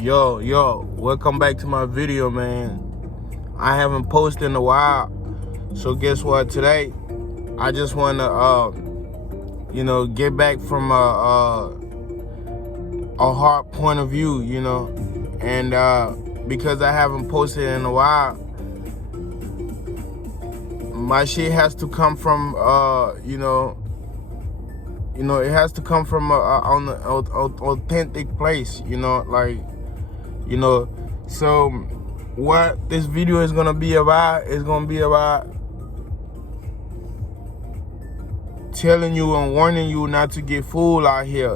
Yo, welcome back to my video, man. I haven't posted in a while, so guess what? Today, I just want to, get back from a hard point of view, and because I haven't posted in a while, my shit has to come from, it has to come from on an authentic place, So what this video is gonna be about is gonna be about telling you and warning you not to get fooled out here,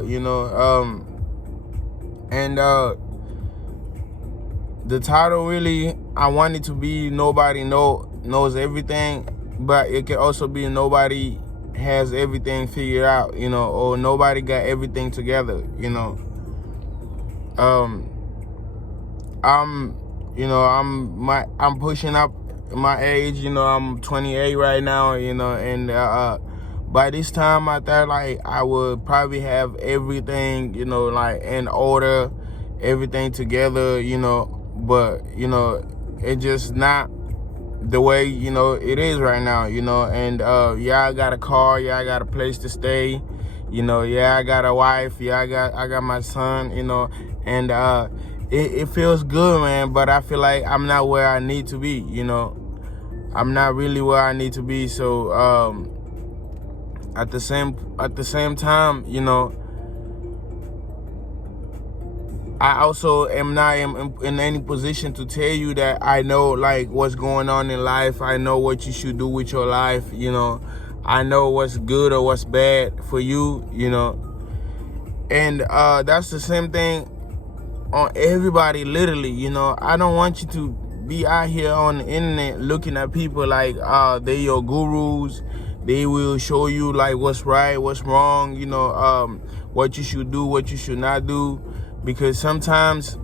and the title really, I want it to be nobody knows everything, but it can also be nobody has everything figured out, or nobody got everything together, I'm pushing up my age, I'm 28 right now, and by this time I thought like I would probably have everything, in order, everything together, but it just not the way, it is right now, and I got a car, I got a place to stay, I got a wife, I got my son, and it feels good, man, but I feel like I'm not where I need to be, I'm not really where I need to be. So at the same time, I also am not in any position to tell you that I know like what's going on in life. I know what you should do with your life, I know what's good or what's bad for you, and that's the same thing on everybody, literally, I don't want you to be out here on the internet looking at people like they your gurus. They will show you like what's right, what's wrong, what you should do, what you should not do, because sometimes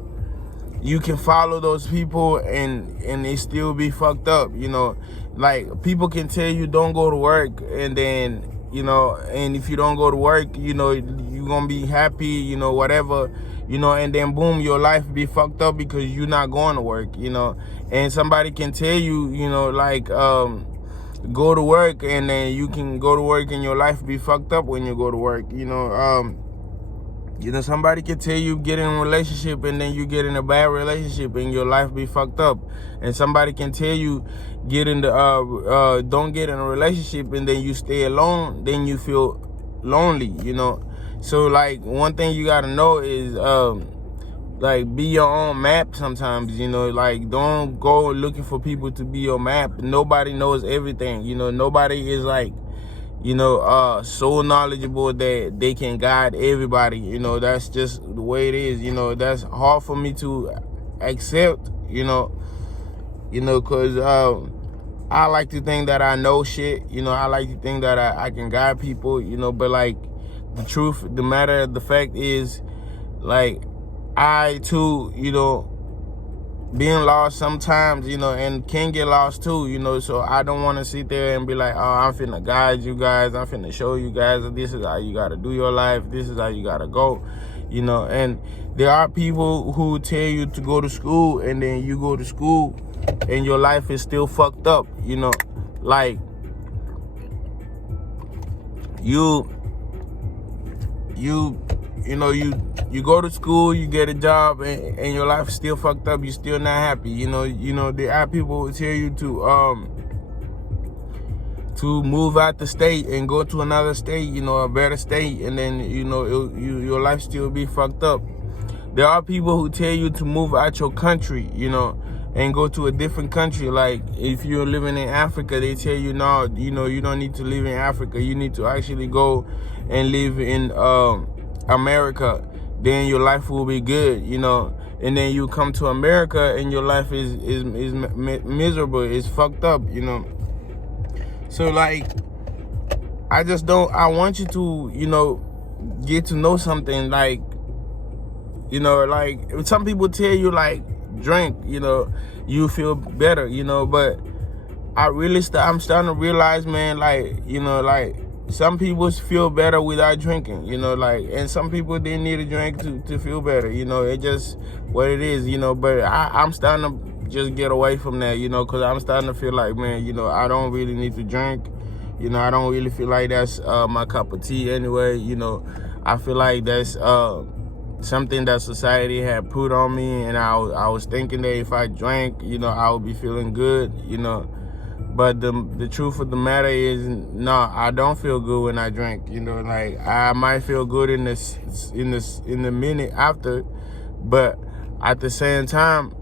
you can follow those people and they still be fucked up, like people can tell you don't go to work, and then and if you don't go to work, you're gonna be happy, whatever, and then boom, your life be fucked up because you're not going to work, and somebody can tell you, go to work, and then you can go to work and your life be fucked up when you go to work, somebody can tell you get in a relationship and then you get in a bad relationship and your life be fucked up, and somebody can tell you don't get in a relationship and then you stay alone, then you feel lonely, So like one thing you gotta know is like be your own map sometimes, like don't go looking for people to be your map. Nobody knows everything, nobody is like so knowledgeable that they can guide everybody, that's just the way it is, that's hard for me to accept, because I like to think that I know shit, I like to think that I can guide people, but like the matter of the fact is, like, I too, being lost sometimes, and can get lost too, so I don't want to sit there and be like, oh, I'm finna guide you guys, I'm finna show you guys that this is how you gotta do your life, this is how you gotta go, and there are people who tell you to go to school, and then you go to school and your life is still fucked up, like you go to school, you get a job, and your life is still fucked up, you're still not happy, there are people who tell you to move out the state and go to another state, a better state, and then your life still be fucked up. There are people who tell you to move out your country, and go to a different country. Like if you're living in Africa, they tell you no, you don't need to live in Africa, you need to actually go and live in America, then your life will be good, and then you come to America and your life is miserable, it's fucked up, So like I want you to get to know something, like like some people tell you like drink, you feel better, but I'm starting to realize, man, like some people feel better without drinking, you know, like, and some people they need a drink to feel better, you know. It just what it is, you know. But I'm starting to just get away from that, you know, because I'm starting to feel like, man, you know, I don't really need to drink, you know. I don't really feel like that's my cup of tea anyway, you know. I feel like that's something that society had put on me, and I was thinking that if I drank, you know, I would be feeling good, you know. But the truth of the matter is, no, I don't feel good when I drink. You know, like I might feel good in the minute after, but at the same time,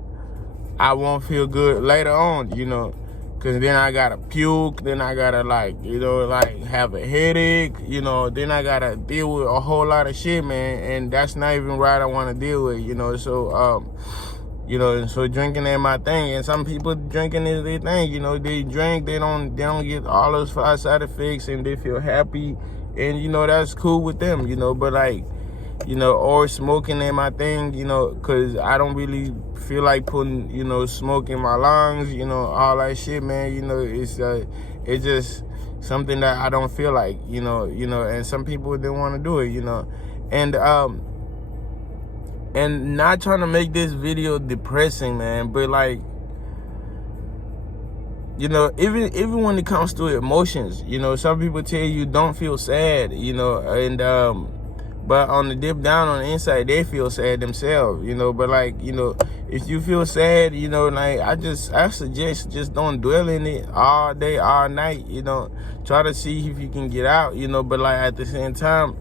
I won't feel good later on. You know, because then I gotta puke, then I gotta like, you know, like have a headache. You know, then I gotta deal with a whole lot of shit, man, and that's not even right. I want to deal with, you know. So you know, and so drinking ain't my thing. And some people drinking is their thing. You know, they drink, they don't get all those side effects, and they feel happy, and you know that's cool with them. You know, but like, you know, or smoking ain't my thing. You know, because I don't really feel like putting, you know, smoke in my lungs. You know, all that shit, man. You know, it's just something that I don't feel like. You know, and some people they want to do it. You know, and not trying to make this video depressing, man, but like, you know, even when it comes to emotions, you know, some people tell you don't feel sad, you know, and but on the dip down on the inside, they feel sad themselves, you know. But like, you know, if you feel sad, you know, like I suggest just don't dwell in it all day, all night, you know. Try to see if you can get out, you know, but like at the same time,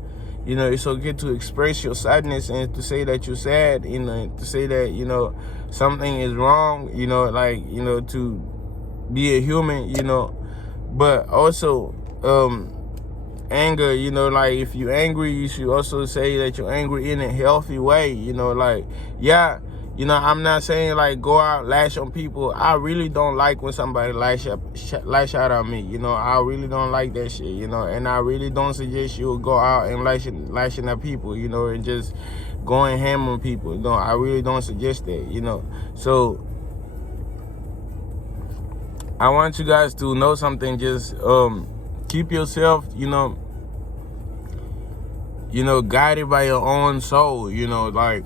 you know, it's okay to express your sadness and to say that you're sad, you know, to say that, you know, something is wrong, you know, like, you know, to be a human, you know. But also, anger, you know, like if you're angry, you should also say that you're angry in a healthy way, you know, like, yeah, you know, I'm not saying like go out, lash on people. I really don't like when somebody lash out on me, you know. I really don't like that shit, you know, and I really don't suggest you go out and lashing at people, you know, and just going ham on people. No, I really don't suggest that, you know. So I want you guys to know something. Just keep yourself, you know, guided by your own soul, you know, like,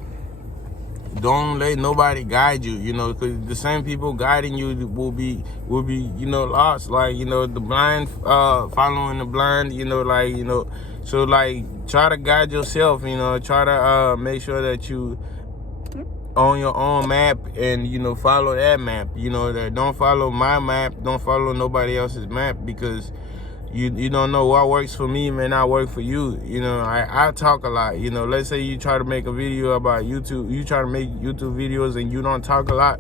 don't let nobody guide you, you know, because the same people guiding you will be, you know, lost. Like, you know, the blind following the blind, you know, like, you know, so like try to guide yourself, you know, try to make sure that you on your own map, and you know, follow that map, you know, that don't follow my map, don't follow nobody else's map, because you don't know what works for me may not work for you. You know, I talk a lot, you know. Let's say you try to make a video about YouTube, you try to make YouTube videos and you don't talk a lot,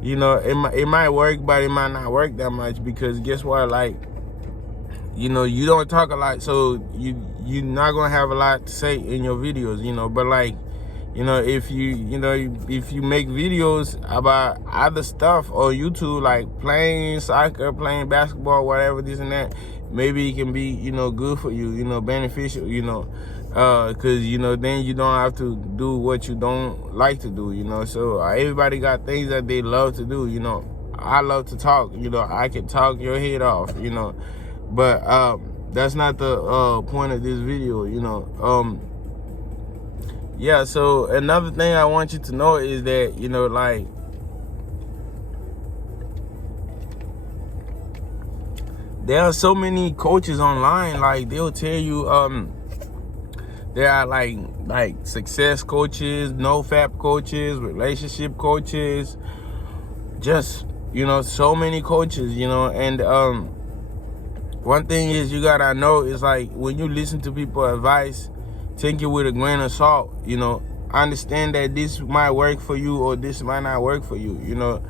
you know, it might work, but it might not work that much, because guess what, like, you know, you don't talk a lot, so you're not gonna have a lot to say in your videos, you know. But like, you know, if you make videos about other stuff on YouTube, like playing soccer, playing basketball, whatever, this and that, maybe it can be, you know, good for you, you know, beneficial, you know, because, you know, then you don't have to do what you don't like to do, you know. So everybody got things that they love to do, you know. I love to talk, you know. I can talk your head off, you know, but that's not the point of this video, you know. Yeah, so another thing I want you to know is that, you know, like, there are so many coaches online, like, they'll tell you, there are like success coaches, no-fap coaches, relationship coaches, just, you know, so many coaches, you know. And one thing is, you gotta know is, like, when you listen to people's advice, take it with a grain of salt, you know. Understand that this might work for you or this might not work for you, you know.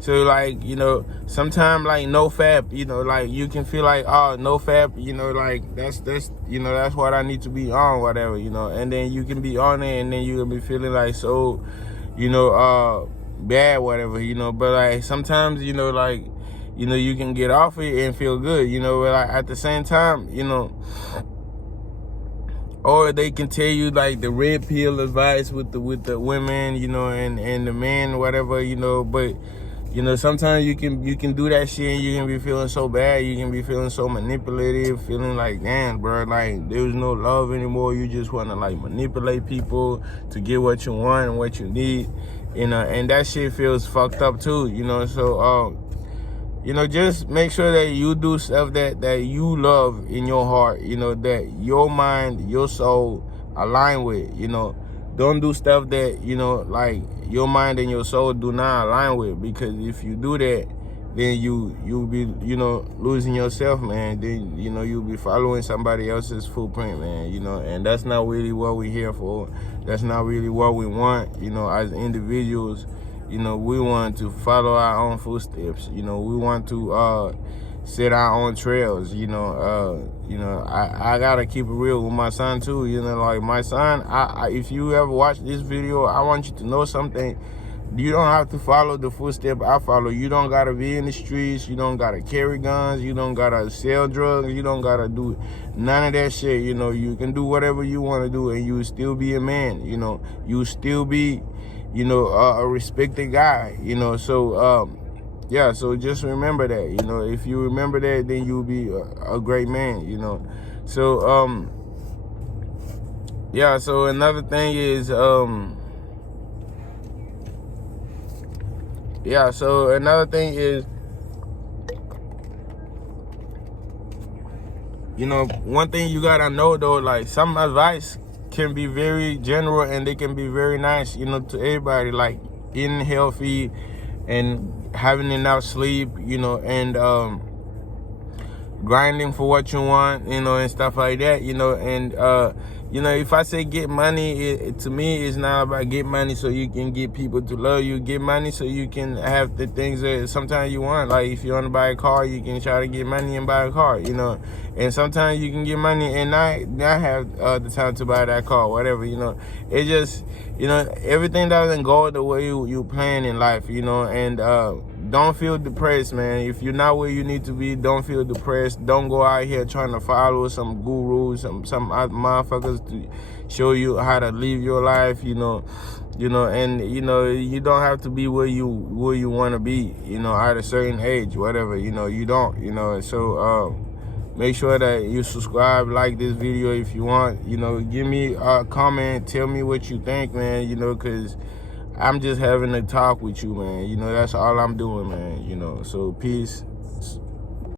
So like, you know, sometimes like no fap, you know, like you can feel like, oh, no fap, you know, like that's you know, that's what I need to be on, whatever, you know. And then you can be on it, and then you can be feeling like so, you know, bad, whatever, you know. But like sometimes, you know, like, you know, you can get off it and feel good, you know. But like at the same time, you know, or they can tell you like the red pill advice with the women, you know, and the men, whatever, you know. But You know, sometimes you can do that shit and you can be feeling so bad. You can be feeling so manipulative, feeling like, damn, bro, like there's no love anymore. You just want to like manipulate people to get what you want and what you need, you know, and that shit feels fucked up too, you know. So, you know, just make sure that you do stuff that you love in your heart, you know, that your mind, your soul align with, you know. Don't do stuff that, you know, like your mind and your soul do not align with, because if you do that, then you'll be, you know, losing yourself, man. Then, you know, you'll be following somebody else's footprint, man, you know, and that's not really what we're here for. That's not really what we want, you know, as individuals. You know, we want to follow our own footsteps. You know, we want to set our own trails. You know, I gotta keep it real with my son too. You know, like my son, I if you ever watch this video, I want you to know something. You don't have to follow the footstep I follow. You don't gotta be in the streets. You don't gotta carry guns. You don't gotta sell drugs. You don't gotta do none of that shit. You know, you can do whatever you want to do, and you still be a man. You know, you still be, you know, a respected guy, you know. So yeah, so just remember that, you know. If you remember that, then you'll be a great man, you know. So yeah, so another thing is yeah, so another thing is, you know, one thing you gotta know though, like some advice can be very general and they can be very nice, you know, to everybody, like eating healthy and having enough sleep, you know, and grinding for what you want, you know, and stuff like that, you know. And you know, if I say get money, to me it's not about get money so you can get people to love you. Get money so you can have the things that sometimes you want. Like if you want to buy a car, you can try to get money and buy a car, you know. And sometimes you can get money and not have the time to buy that car, whatever, you know. It just, you know, everything doesn't go the way you plan in life, you know. And don't feel depressed, man. If you're not where you need to be, don't feel depressed. Don't go out here trying to follow some gurus, some motherfuckers to show you how to live your life, you know. And you know, you don't have to be where you want to be, you know, at a certain age, whatever, you know. You don't, you know. So make sure that you subscribe, like this video if you want, you know. Give me a comment, tell me what you think, man, you know, because I'm just having a talk with you, man. You know, that's all I'm doing, man, you know. So peace.